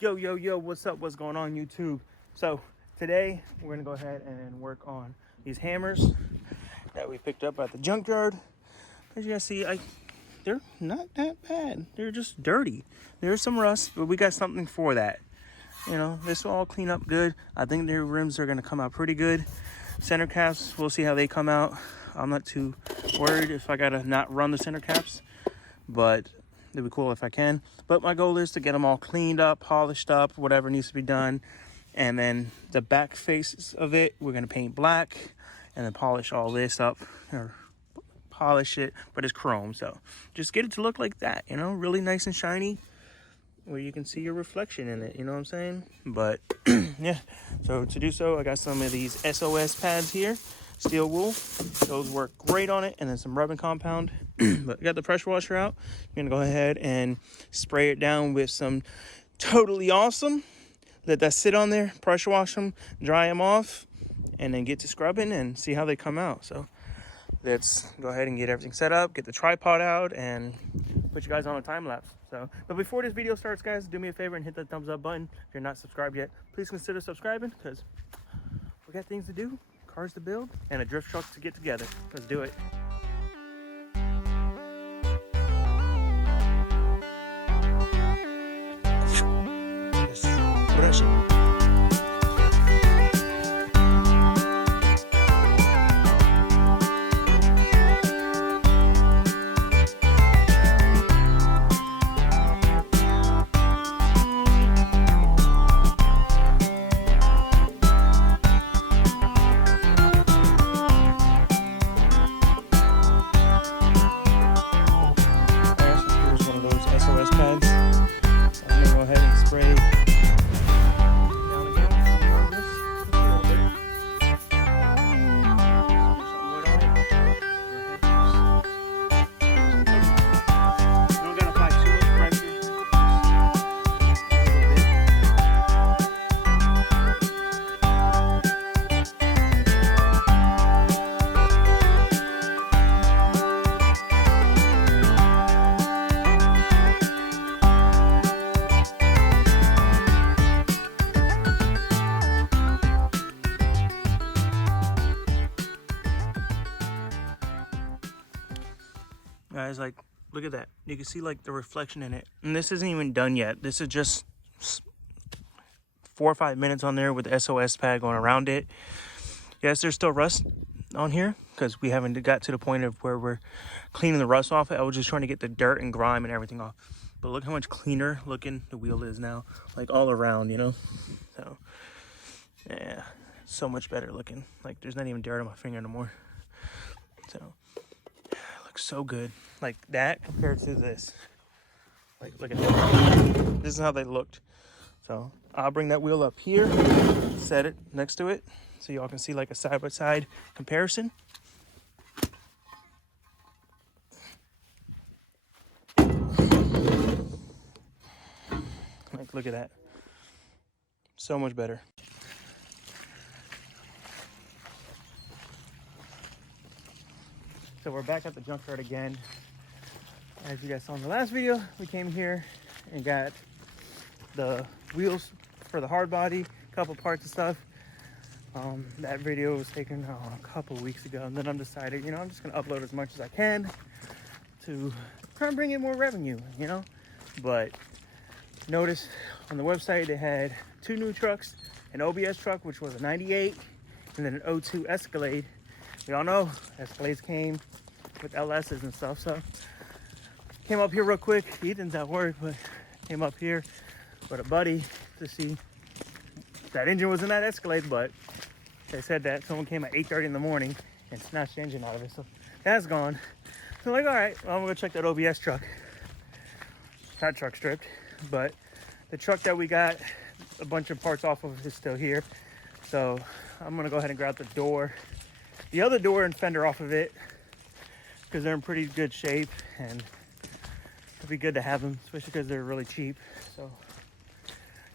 Yo, what's up? What's going on, YouTube? So today we're gonna go ahead and work on these hammers that we picked up at the junkyard. As you guys see, they're not that bad. They're just dirty. There's some rust, but we got something for that. You know, this will all clean up good. I think their rims are gonna come out pretty good. Center caps, we'll see how they come out. I'm not too worried if I gotta not run the center caps, but it'd be cool if I can. But my goal is to get them all cleaned up, polished up, whatever needs to be done. And then the back faces of it, we're going to paint black and then polish all this up, or polish it, but it's chrome. So just get it to look like that, you know, really nice and shiny where you can see your reflection in it, you know what I'm saying? But yeah, so to do so, I got some of these SOS pads here. Steel wool, those work great on it, and then some rubbing compound. But I got the pressure washer out. I'm gonna go ahead and spray it down with some Totally Awesome. Let that sit on there, pressure wash them, dry them off, and then get to scrubbing and see how they come out. So let's go ahead and get everything set up, get the tripod out, and put you guys on a time lapse. So, but before this video starts, guys, do me a favor and hit that thumbs up button. If you're not subscribed yet, please consider subscribing, because we got things to do, cars to build, and a drift truck to get together. Let's do it. Guys, like, look at that. You can see like the reflection in it, and this isn't even done yet. This is just 4 or 5 minutes on there with the SOS pad going around it. Yes, there's still rust on here because we haven't got to the point of where we're cleaning the rust off. I was just trying to get the dirt and grime and everything off. But look how much cleaner looking the wheel is now, like all around, you know. So yeah, so much better looking. Like there's not even dirt on my finger no more. So looks so good, like that compared to this. Like, look at that. This is how they looked. So I'll bring that wheel up here, set it next to it, so y'all can see like a side-by-side comparison. Like, look at that. So much better. So we're back at the junkyard again. As you guys saw in the last video, we came here and got the wheels for the hard body, a couple parts and stuff. That video was taken a couple weeks ago, and then I'm decided, you know, I'm just gonna upload as much as I can to try and bring in more revenue, you know. But notice on the website they had 2 new trucks, an OBS truck, which was a 98, and then an 02 Escalade. We all know Escalades came with LSs and stuff, so came up here real quick. Ethan's at work, but came up here with a buddy to see if that engine was in that Escalade. But they said that someone came at 8:30 in the morning and snatched the engine out of it, so that's gone. So I'm like, all right, well, I'm gonna check that OBS truck. That truck stripped, but the truck that we got a bunch of parts off of is still here. So I'm gonna go ahead and grab the other door and fender off of it, because they're in pretty good shape, and it'd be good to have them, especially because they're really cheap. So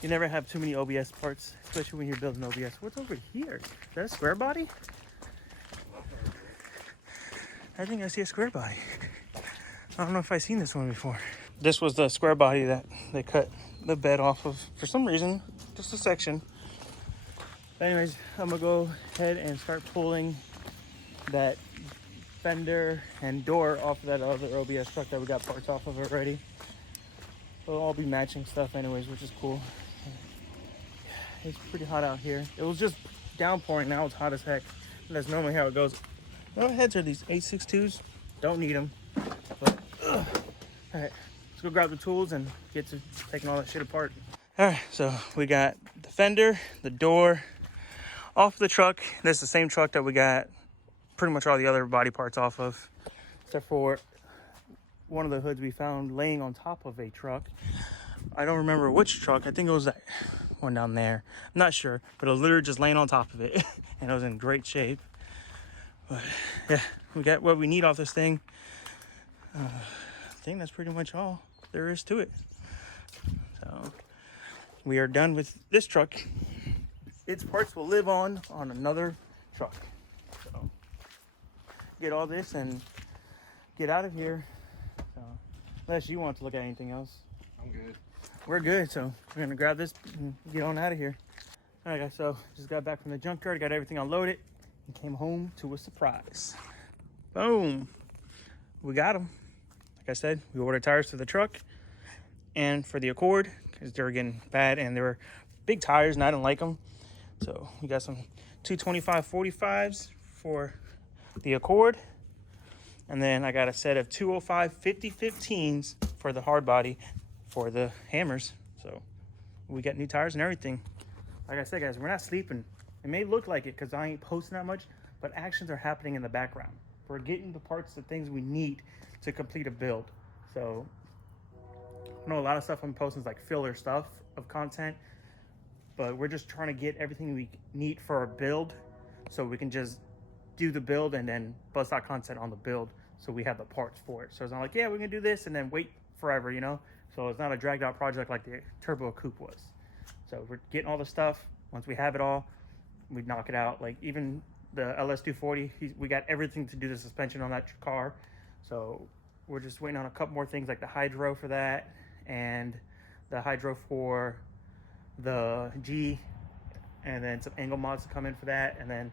you never have too many OBS parts, especially when you're building OBS. What's over here? Is that a square body? I think I see a square body. I don't know if I've seen this one before. This was the square body that they cut the bed off of, for some reason, just a section. But anyways, I'm gonna go ahead and start pulling that fender and door off of that other OBS truck that we got parts off of already. It'll all be matching stuff anyways, which is cool. It's pretty hot out here. It was just downpouring, now it's hot as heck. That's normally how it goes. What heads are these? 862s? Don't need them. But, all right, let's go grab the tools and get to taking all that shit apart. All right, so we got the fender, the door off the truck. This is the same truck that we got pretty much all the other body parts off of, except for one of the hoods we found laying on top of a truck. I don't remember which truck. I think it was that one down there. I'm not sure, but it was literally just laying on top of it and it was in great shape. But yeah, we got what we need off this thing. I think that's pretty much all there is to it. So we are done with this truck. Its parts will live on another truck. So get all this and get out of here. So unless you want to look at anything else. I'm good. We're good, so we're gonna grab this and get on out of here. All right, guys, so just got back from the junkyard, got everything unloaded, and came home to a surprise. Boom, we got them. Like I said, we ordered tires for the truck and for the Accord because they were getting bad and they were big tires and I didn't like them. So we got some 225 45s for the Accord. And then I got a set of 205 50 15s for the hard body for the hammers. So we got new tires and everything. Like I said, guys, we're not sleeping. It may look like it because I ain't posting that much, but actions are happening in the background. We're getting the parts, the things we need to complete a build. So I know a lot of stuff I'm posting is like filler stuff of content, but we're just trying to get everything we need for our build so we can just do the build and then bust out content on the build so we have the parts for it. So it's not like, yeah, we're gonna do this and then wait forever, you know? So it's not a dragged out project like the Turbo Coupe was. So we're getting all the stuff. Once we have it all, we knock it out. Like even the LS240, we got everything to do the suspension on that car. So we're just waiting on a couple more things like the hydro for that and the hydro for the G, and then some angle mods to come in for that, and then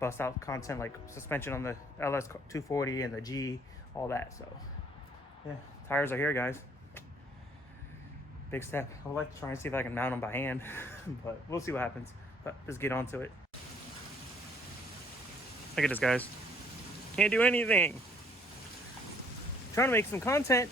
bust out content like suspension on the LS240 and the G, all that. So yeah, tires are here, guys. Big step. I would like to try and see if I can mount them by hand, but we'll see what happens. But let's get on to it. Look at this, guys. Can't do anything. Trying to make some content,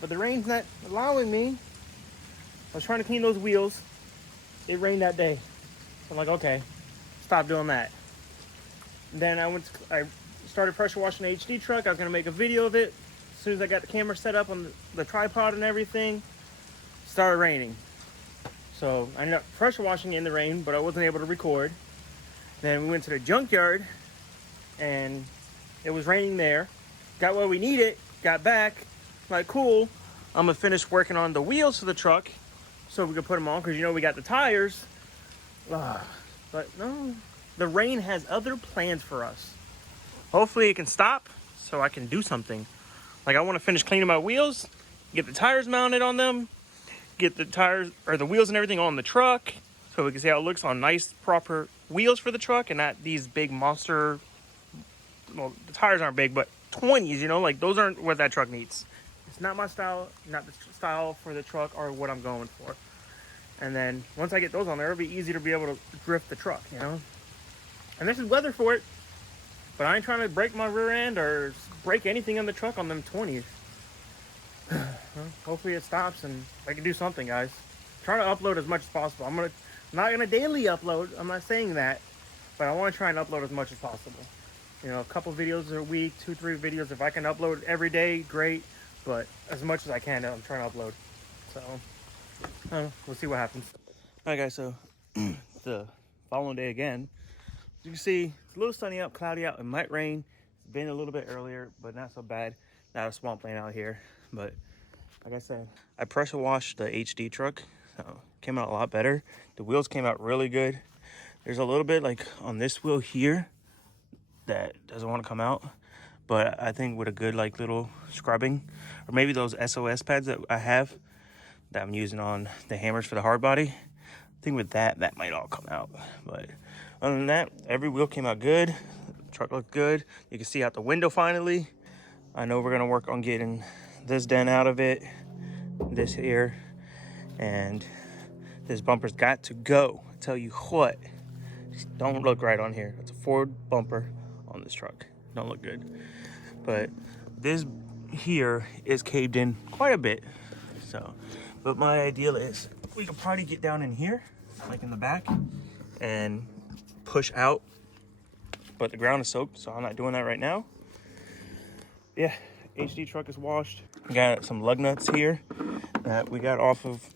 but the rain's not allowing me. I was trying to clean those wheels. It rained that day. So I'm like, okay, stop doing that. And then I started pressure washing the HD truck. I was gonna make a video of it. As soon as I got the camera set up on the tripod and everything, started raining. So I ended up pressure washing in the rain, but I wasn't able to record. Then we went to the junkyard and it was raining there. Got what we needed, got back, like cool. I'm gonna finish working on the wheels for the truck so we can put them on, because you know we got the tires. But no, the rain has other plans for us. Hopefully it can stop so I can do something. Like I want to finish cleaning my wheels, get the tires mounted on them, get the tires or the wheels and everything on the truck so we can see how it looks on nice proper wheels for the truck and not these big monster, well, the tires aren't big, but 20s, you know, like those aren't what that truck needs. It's not my style, not the style for the truck or what I'm going for. And then once I get those on there, it'll be easy to be able to drift the truck, you know. And this is weather for it, but I ain't trying to break my rear end or break anything on the truck on them 20s. Well, hopefully it stops and I can do something, guys. Try to upload as much as possible. I'm not gonna daily upload. I'm not saying that, but I want to try and upload as much as possible. You know, a couple videos a week, 2-3 videos. If I can upload every day, great. But as much as I can, I'm trying to upload. So we'll see what happens. All right, guys. So the following day again. As you can see, it's a little sunny out, cloudy out. It might rain. It's been a little bit earlier, but not so bad. Not a swampland out here. But like I said, I pressure washed the HD truck. So it came out a lot better. The wheels came out really good. There's a little bit like on this wheel here that doesn't want to come out. But I think with a good like little scrubbing, or maybe those SOS pads that I have, that I'm using on the hammers for the hard body. I think with that might all come out. But other than that, every wheel came out good. The truck looked good. You can see out the window finally. I know we're gonna work on getting this dent out of it, this here, and this bumper's got to go. I tell you what, just don't look right on here. It's a Ford bumper on this truck. Don't look good. But this here is caved in quite a bit. So, but my ideal is we could probably get down in here, like in the back, and push out. But the ground is soaked, so I'm not doing that right now. Yeah, HD truck is washed. Got some lug nuts here that we got off of.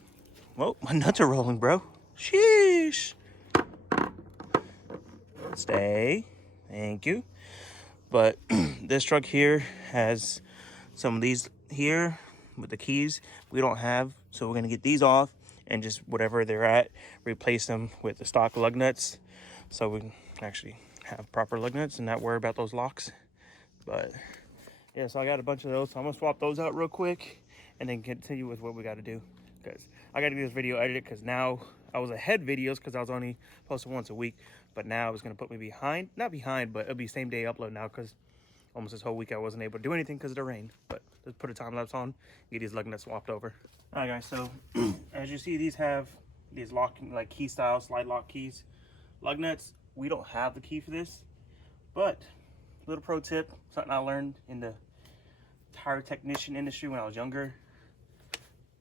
Whoa, my nuts are rolling, bro. Sheesh. Stay. Thank you. But this truck here has some of these here with the keys we don't have. So we're going to get these off and just whatever they're at, replace them with the stock lug nuts. So we can actually have proper lug nuts and not worry about those locks. But yeah, so I got a bunch of those. So I'm going to swap those out real quick and then continue with what we got to do. Because I got to do this video edited because now I was ahead videos because I was only posting once a week. But now it's going to put me behind. Not behind, but it'll be same day upload now because almost this whole week I wasn't able to do anything because of the rain. But let's put a time lapse on, get these lug nuts swapped over. All right, guys, so as you see, these have these locking, like key style slide lock keys. Lug nuts, we don't have the key for this. But little pro tip, something I learned in the tire technician industry when I was younger.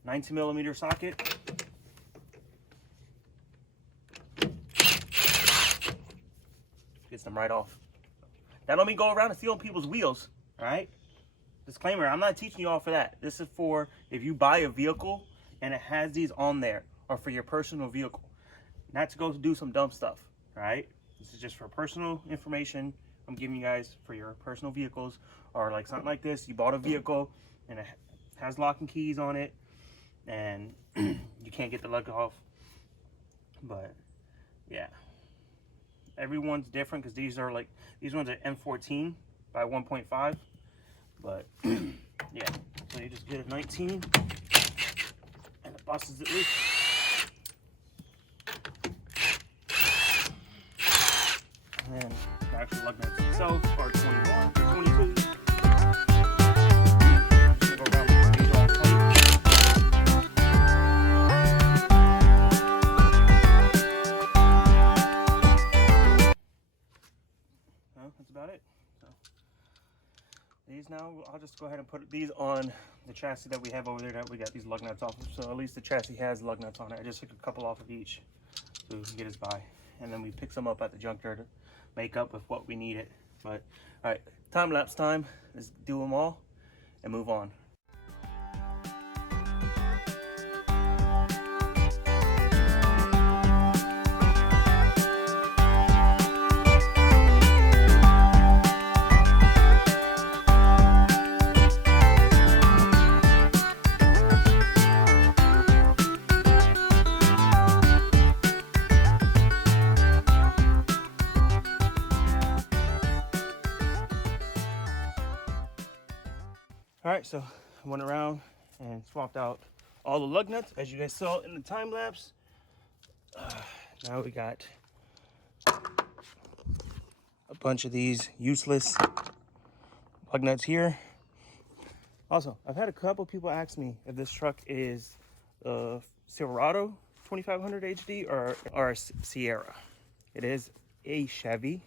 19mm socket. Gets them right off. That don't mean go around and stealing people's wheels, all right? Disclaimer, I'm not teaching you all for that. This is for if you buy a vehicle and it has these on there, or for your personal vehicle. Not to go do some dumb stuff, all right? This is just for personal information I'm giving you guys for your personal vehicles, or like something like this. You bought a vehicle and it has locking keys on it, and you can't get the lug off. But yeah, everyone's different because these ones are M14 by 1.5. But yeah, so you just get a 19 and it busts it loose. And then the actual lug nuts itself are 21 or 22. That's about it. So these now, I'll just go ahead and put these on the chassis that we have over there that we got these lug nuts off of. So at least the chassis has lug nuts on it. I just took a couple off of each so we can get us by. And then we pick some up at the junkyard to make up with what we needed. But all right, time lapse time. Let's do them all and move on. All right, so I went around and swapped out all the lug nuts, as you guys saw in the time lapse. Now we got a bunch of these useless lug nuts here. Also, I've had a couple people ask me if this truck is a Silverado 2500 HD or a Sierra. It is a Chevy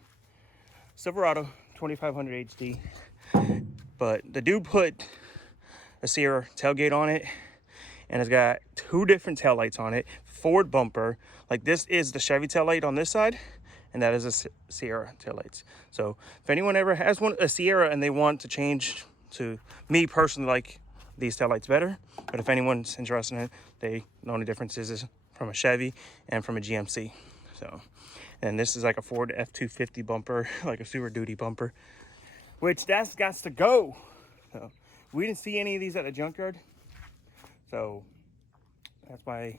Silverado 2500 HD. But the dude put a Sierra tailgate on it, and it's got two different taillights on it, Ford bumper. Like this is the Chevy taillight on this side, and that is a Sierra taillights. So if anyone ever has a Sierra and they want to change to, me personally like these taillights better, but if anyone's interested in it, the only difference is from a Chevy and from a GMC. So, and this is like a Ford F-250 bumper, like a Super Duty bumper, which that's got to go. So we didn't see any of these at the junkyard, so that's why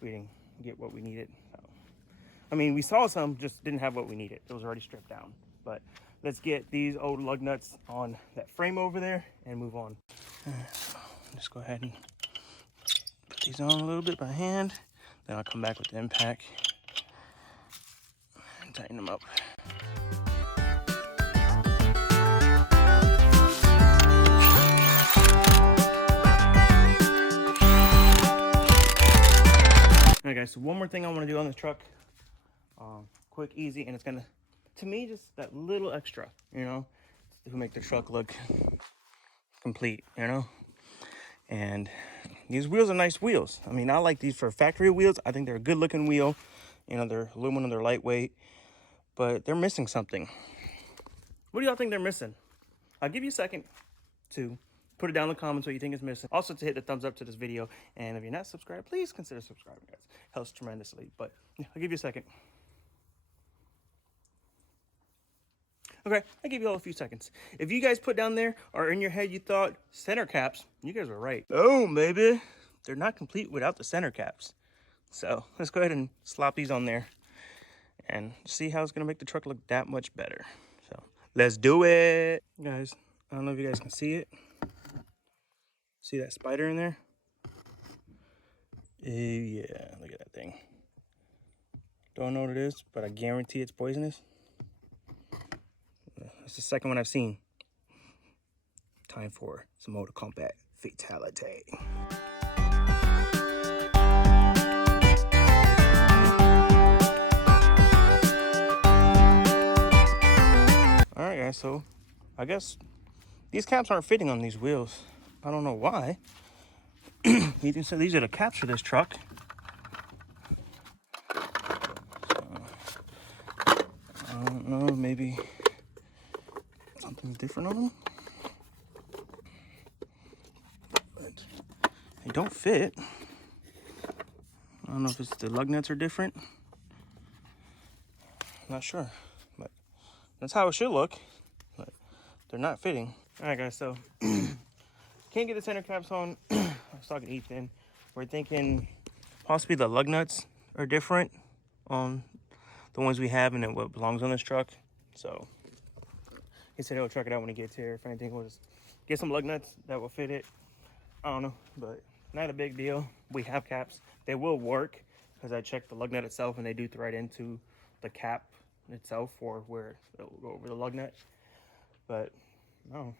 we didn't get what we needed. So, I mean, we saw some, just didn't have what we needed. It was already stripped down. But let's get these old lug nuts on that frame over there and move on. Just go ahead and these on a little bit by hand. Then I'll come back with the impact and tighten them up. Alright guys, so one more thing I want to do on this truck. Quick, easy, and it's gonna, to me, just that little extra, you know, to make the truck look complete, you know. And these wheels are nice wheels. I mean, I like these for factory wheels. I think they're a good looking wheel. You know, they're aluminum, they're lightweight, but they're missing something. What do y'all think they're missing? I'll give you a second to put it down in the comments what you think is missing. Also to hit the thumbs up to this video. And if you're not subscribed, please consider subscribing, guys. Helps tremendously. But yeah, I'll give you a second. Okay, I'll give you all a few seconds. If you guys put down there or in your head you thought center caps, you guys were right. Oh, maybe they're not complete without the center caps. So let's go ahead and slap these on there and see how it's gonna make the truck look that much better. So let's do it. Guys, I don't know if you guys can see it. See that spider in there? Yeah, look at that thing. Don't know what it is, but I guarantee it's poisonous. That's the second one I've seen. Time for some Mortal Kombat fatality. Alright guys, so I guess these caps aren't fitting on these wheels. I don't know why. You can say these are the caps for this truck. So, I don't know, maybe something different on them. But they don't fit. I don't know if it's the lug nuts are different. Not sure, but that's how it should look. But they're not fitting. All right, guys, so can't get the center caps on. I was talking to Ethan. We're thinking possibly the lug nuts are different on the ones we have and then what belongs on this truck. So he said he'll check it out when he gets here. If anything, we'll just get some lug nuts that will fit it. I don't know, but not a big deal. We have caps. They will work because I checked the lug nut itself and they do thread into the cap itself for where it will go over the lug nut. But no,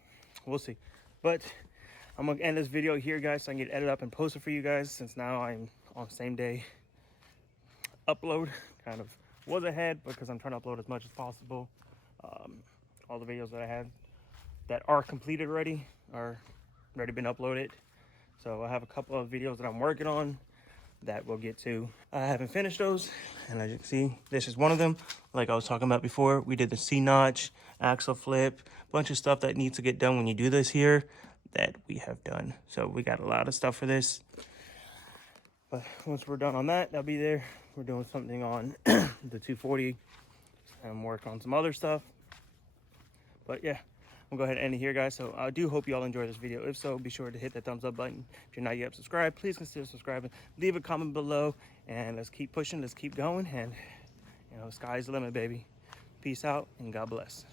we'll see. But I'm gonna end this video here, guys, so I can get edited up and posted for you guys, since now I'm on same day upload. Kind of was ahead because I'm trying to upload as much as possible. All the videos that I had that are completed already are already been uploaded. So I have a couple of videos that I'm working on that we'll get to. I haven't finished those, and as you can see, this is one of them. Like I was talking about before, we did the C-notch, axle flip, bunch of stuff that needs to get done when you do this here that we have done. So we got a lot of stuff for this. But once we're done on that, that'll be there. We're doing something on the 240 and work on some other stuff. But yeah, I'm gonna go ahead and end it here, guys. So I do hope you all enjoyed this video. If so, be sure to hit that thumbs up button. If you're not yet subscribed, please consider subscribing. Leave a comment below, and let's keep pushing. Let's keep going. And you know, sky's the limit, baby. Peace out, and God bless.